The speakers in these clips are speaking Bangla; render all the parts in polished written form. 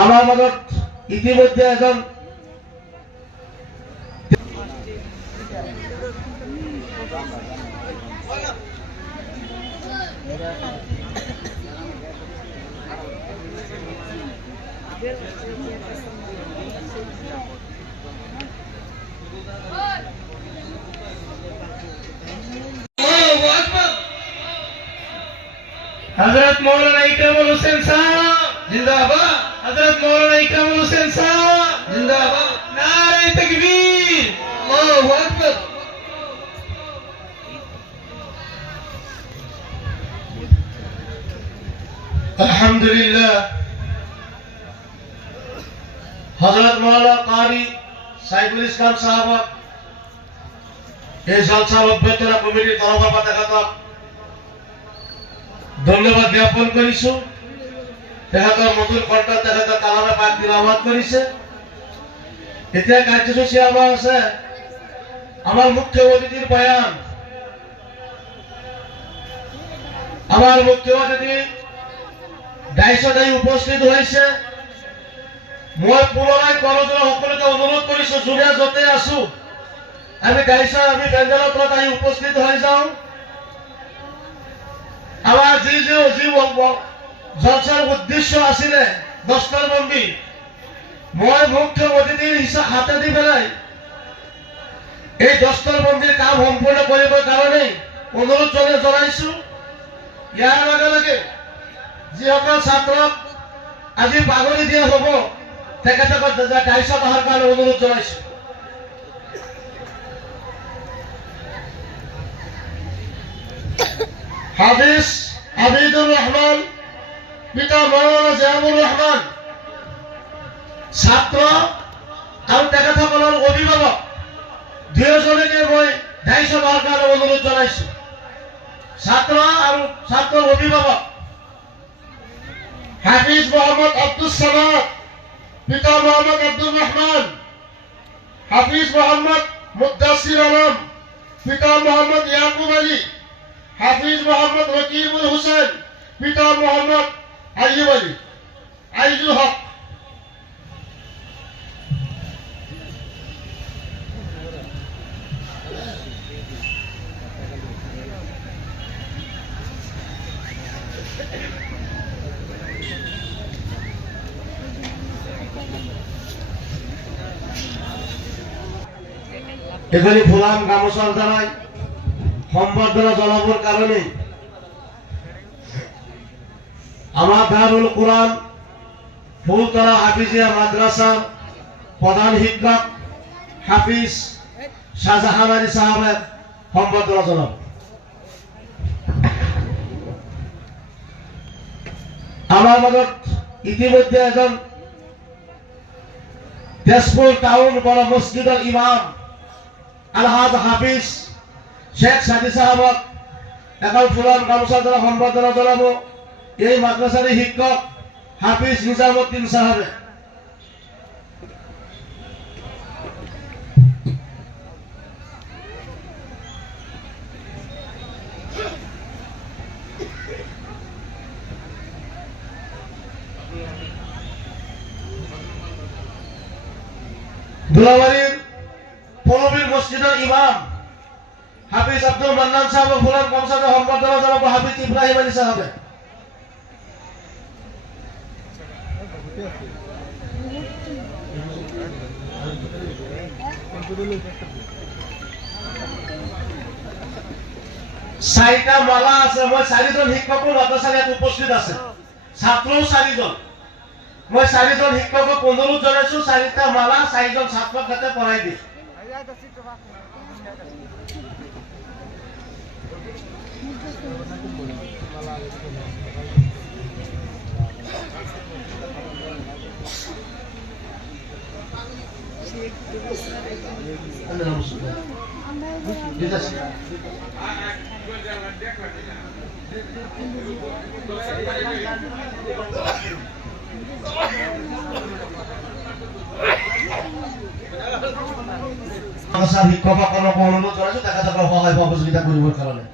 আমার মাজত ইতিমধ্যে এজন हजरत मौलाना इकरामुल हुसैन साहब जिंदाबाद। हजरत मौलाना इकरामुल हुसैन साहब जिंदाबाद। नारे तकबीर, अल्लाहु अकबर। अल्हम्दुलिल्लाह। हजरत मौलाना कारी साइफुल इस्लाम साहब এই জলসা অভ্যর্থনা কমিটির তরফৰ পৰা তেখেতক ধন্যবাদ জ্ঞাপন কৰিছো। তেখেতৰ মধুৰ কণ্ঠত তেখেতৰ কালামে পাক তিলাৱত কৰিছে। এতিয়া কাৰ্যসূচী আমাৰ আছে, আমাৰ মুখ্য অতিথিৰ বয়ান। আমাৰ মুখ্য অতিথি দায়িত্বদায়ী উপস্থিত হৈছে। মই পুনৰাই কলেজৰ সকলোকে অনুৰোধ কৰিছো, যোনে য'তে আছো আমি আমি পেণ্ডেলৰ তলত আহি উপস্থিত হৈ যাওঁ। আমার যি জলসার উদ্দেশ্য আছিলে দস্তরবন্দি, মই মুখ্য অতিথির হিসাব হাতে দি পেলাই এই দস্তরবন্দির কাম সম্পূর্ণ করিবার কারণে অনুরোধ জনাইছো। ইয়ার লগে লগে যিসকল ছাত্রক আজি বাগৰি দিয়া হব তেখেতক দায়িত্ব অহাৰ কাৰণে অনুৰোধ জনাইছো। হাফিজ আবিদুর রহমান, পিতা মৌলানা জিয়াউর রহমান, ছাত্র আৰু তেখেতসকলৰ অভিভাৱক দুয়োজনকে মই দায়িত্ব লোৱাৰ কাৰণে অনুৰোধ জনাইছো। ছাত্র আৰু ছাত্ৰৰ অভিভাৱক হাফিজ মোহাম্মদ আব্দুল সামাদ, পিতা মোহাম্মদ আব্দুর রহমান, হাফিজ মোহাম্মদ মুদাসির আলম, পিতা মোহাম্মদ ইয়াকুব আলী, হাফিজ মোহাম্মদ রকিবুল হুসেন, পিতা মোহাম্মদ আইয়ুব আলী, আইজুল হক। এখানে ফুলাম গামোচার দ্বারাই সম্বর্ধনা জনাবার কারণে আমার দারুল কোরআন ফুলতলা হাফিজিয়া মাদ্রাসার প্রধান শিক্ষক হাফিজ শাহজাহান আলী সাহেবের সম্বর্ধনা জানাব। আমার মাজত ইতিমধ্যে এজন তেজপুর টাউন বড় মসজিদের ইমাম আলহাজ হাফিজ শেখ সাদি সাহেবক এখন ফুলাম গামোচা দ্বারা সম্বর্ধনা জনাব এই মাদ্রাসার শিক্ষক হাফিজ নিজামুদ্দিন সাহেবে। দুলাবাড়ির পৌরবীর মসজিদের ইমাম হাফিজ আব্দুল মান্নান সাহেব ফুলাম গামোচা দ্বারা সম্বর্ধনা জানাব হাফিজ ইব্রাহিম আলী সাহেবে। চাৰিটা মালা আছে, মই চাৰিজন শিক্ষকো মাদ্রাসাত ইয়াত উপস্থিত আছে, ছাত্ৰও চাৰিজন। মই চাৰিজন শিক্ষকক অনুৰোধ জনাইছো, চাৰিটা মালা চাৰিজন ছাত্ৰক যাতে পঢ়াই দিয়ে। শিক্ষকসকলক অনুৰোধ জনাইছো তেখেতসকলক সহায় সহযোগিতা কৰিবৰ কাৰণে।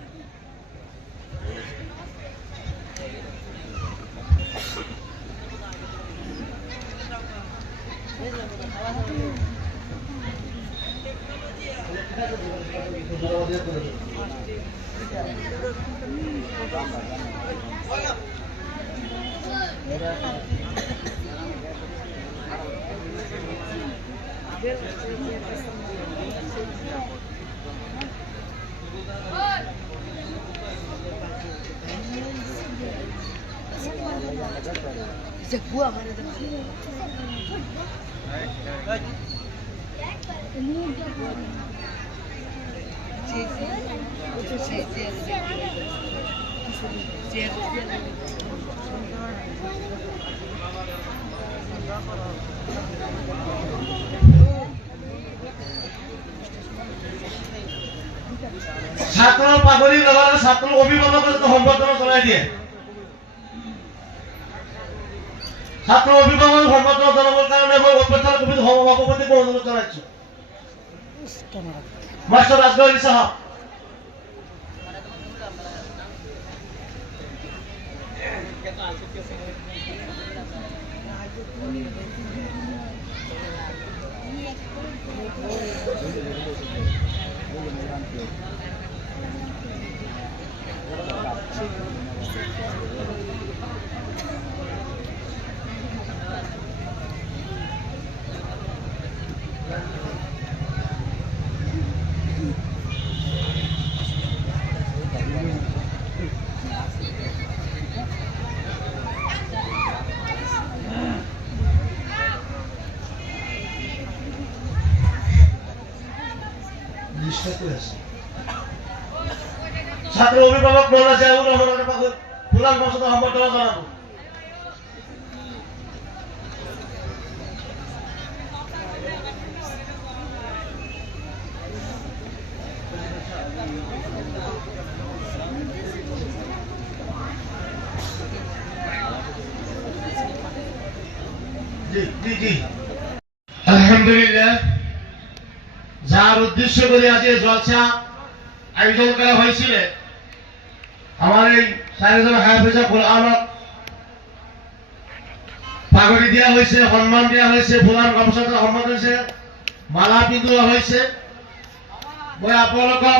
ছাত্র পাগড়ি লগালে ছাত্র অভিভাবকের সম্বর্ধনা জনাই দিয়ে ছাত্র অভিভাবক সম্বর্ধনা জনাবৰ কাৰণে মই অপেক্ষাৰ কমিটিৰ সভাপতিক অনুৰোধ জনাইছো। মাষ্টৰ ৰাজগড় সাহেব ছাত্র অভিভাবক মোল্লা জিয়াউর রহমানের পাশে ফুলান বসত সম্বর্ধনা জানাবো। আলহামদুলিল্লাহ, যার উদ্দেশ্য করে আজ এই জলসা আয়োজন করা হয়েছিল, আমার এই চারিজন হাফেজা কোরআনক পাগড়ি দেওয়া হয়েছে, সম্মান দেওয়া হয়েছে, ফুলান গামোচাতে সম্মান হয়েছে, মালা পিন্ধোৱা হয়েছে। মই আপোনালোকৰ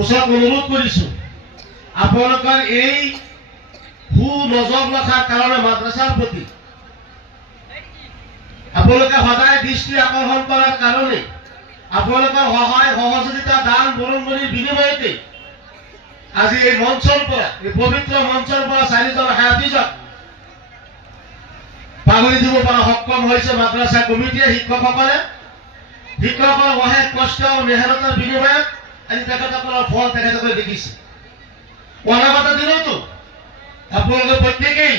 ওচৰত অনুৰোধ কৰিছো, আপোনালোকৰ এই সুনজৰ ৰখাৰ কাৰণে মাদ্ৰাছাৰ প্ৰতি আপোনালোকে সদায় দৃষ্টি আকৰ্ষণ কৰাৰ কাৰণে আপোনালোকৰ সহায় সহযোগিতা দান বৰঙণিৰ বিনিময়তে আজি এই মঞ্চৰ পৰা, এই পবিত্ৰ মঞ্চৰ পৰা চাৰিজন হাফিজক পাগড়ি দিব পৰা সক্ষম হৈছে মাদ্ৰাছা কমিটিয়ে। শিক্ষকৰ অশেষ কষ্ট আৰু মেহনতৰ বিনিময়ত আজি তেখেতসকলৰ ফল তেখেতসকলে দেখিছে। অনাগত দিনতো আপোনালোকে প্ৰত্যেকেই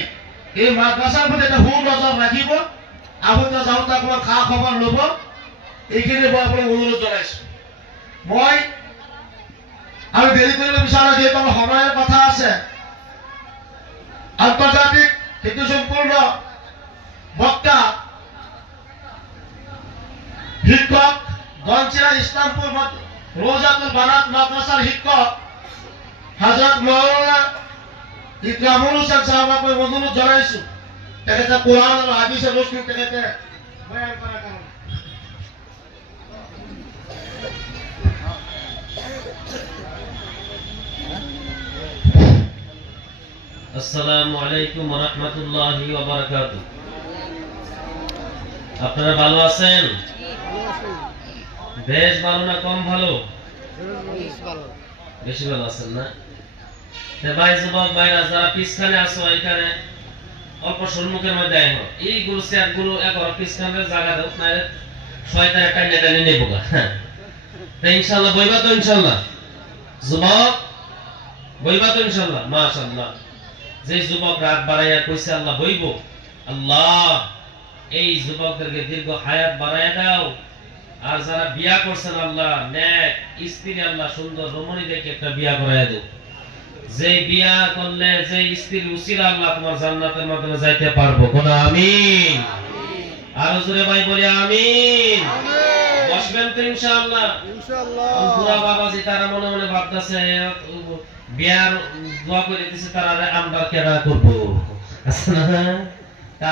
এই মাদ্ৰাছাৰ প্ৰতি এটা সুনজৰ ৰাখিব, আহোঁতে যাওঁতে অকণমান খা খবৰ ল'ব, এইখিনি মই আপোনাক অনুৰোধ জনাইছো। মই আৰু দেৰি কৰিব বিচাৰো, যিহেতু আমাৰ সময়ৰ কথা আছে। আন্তৰ্জাতিক শিশু সম্পূৰ্ণ বক্তা শিক্ষক গঞ্চিয়া ইছলামপুৰ ৰৌজাতুল বানাত মাদ্ৰাছাৰ শিক্ষক হযৰত মাওলানা ইকৰামুল হুছেইন সাহেবক মই অনুৰোধ জনাইছো, তেখেতে কোরআন আৰু হাদিসের বস্তু তেখেতে বয়ান করার কারণে। আসসালামু আলাইকুম ওয়া রাহমাতুল্লাহি ওয়া বারাকাতুহু। আপনারা ভালো আছেন? বেশ ভালো না কম ভালো? বেশি ভালো আছেন না? ভাই যুবক ভাইরা যারা পিছখানে আছো, এখানে অল্প সম্মুখের মধ্যে আইনো, এইগুলো চেয়ারগুলো একবার পিছখানে জায়গা দাও, নাহলে শয়তান টাইনে টাইনে নেব গা। তাই ইনশাআল্লাহ বইবা তো? ইনশাআল্লাহ যুবক বইবা তো? ইনশাআল্লাহ মাশাআল্লাহ। যে যুবক রাত বাড়াইয়া কইছে আল্লাহ বইব, আল্লাহ এই যুবকদেরকে দীর্ঘ হায়াত বাড়াইয়া দাও। আর যারা বিয়া করছেন আল্লাহ নেক স্ত্রী, আল্লাহ সুন্দর রমণী দেখে একটা বিয়া করাইয়া দাও। যে বিয়া করলে যে স্ত্রীর উসিলা আল্লাহ তোমার জান্নাতের মাধ্যমে যাইতে পারবো, কোন আমিন। আরো জোরে ভাই বলি আমিন। বসবেন তো? ইনশাআল্লাহ। বুড়া বাবাজি তারা মনে মনে ভাবতেছে বিয়ার দোয়া করে দিছে, তারা আমরা কেনা করবো।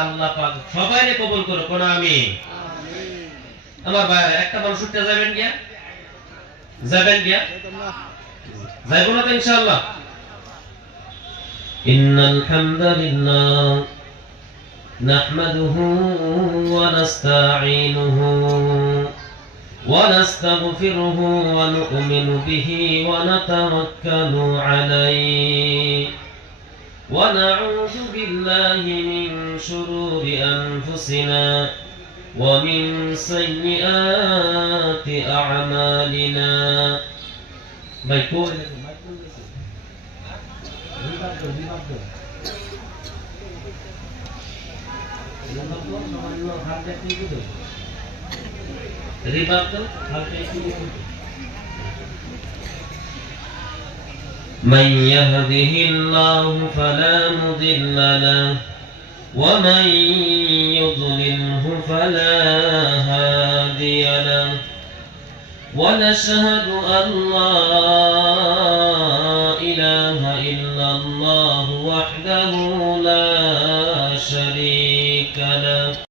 আল্লাহ পাক সবাই কবুল করো, কোন আমিন। আমার ভাই একটা মানুষ উঠতে যাবেন গিয়া যাবেন গিয়া যাইব না তো ইনশাআল্লাহ ইন্নাল হামদালিল্লাহ নাহমাদুহু ওয়া নাস্তাঈনুহু ونستغفره ونؤمن به ونتوكل عليه ونعوذ بالله من شرور أنفسنا ومن سيئات أعمالنا من يهده الله فلا مضل له ومن يضلله فلا هادي له ونشهد أن لا إله إلا الله وحده لا شريك له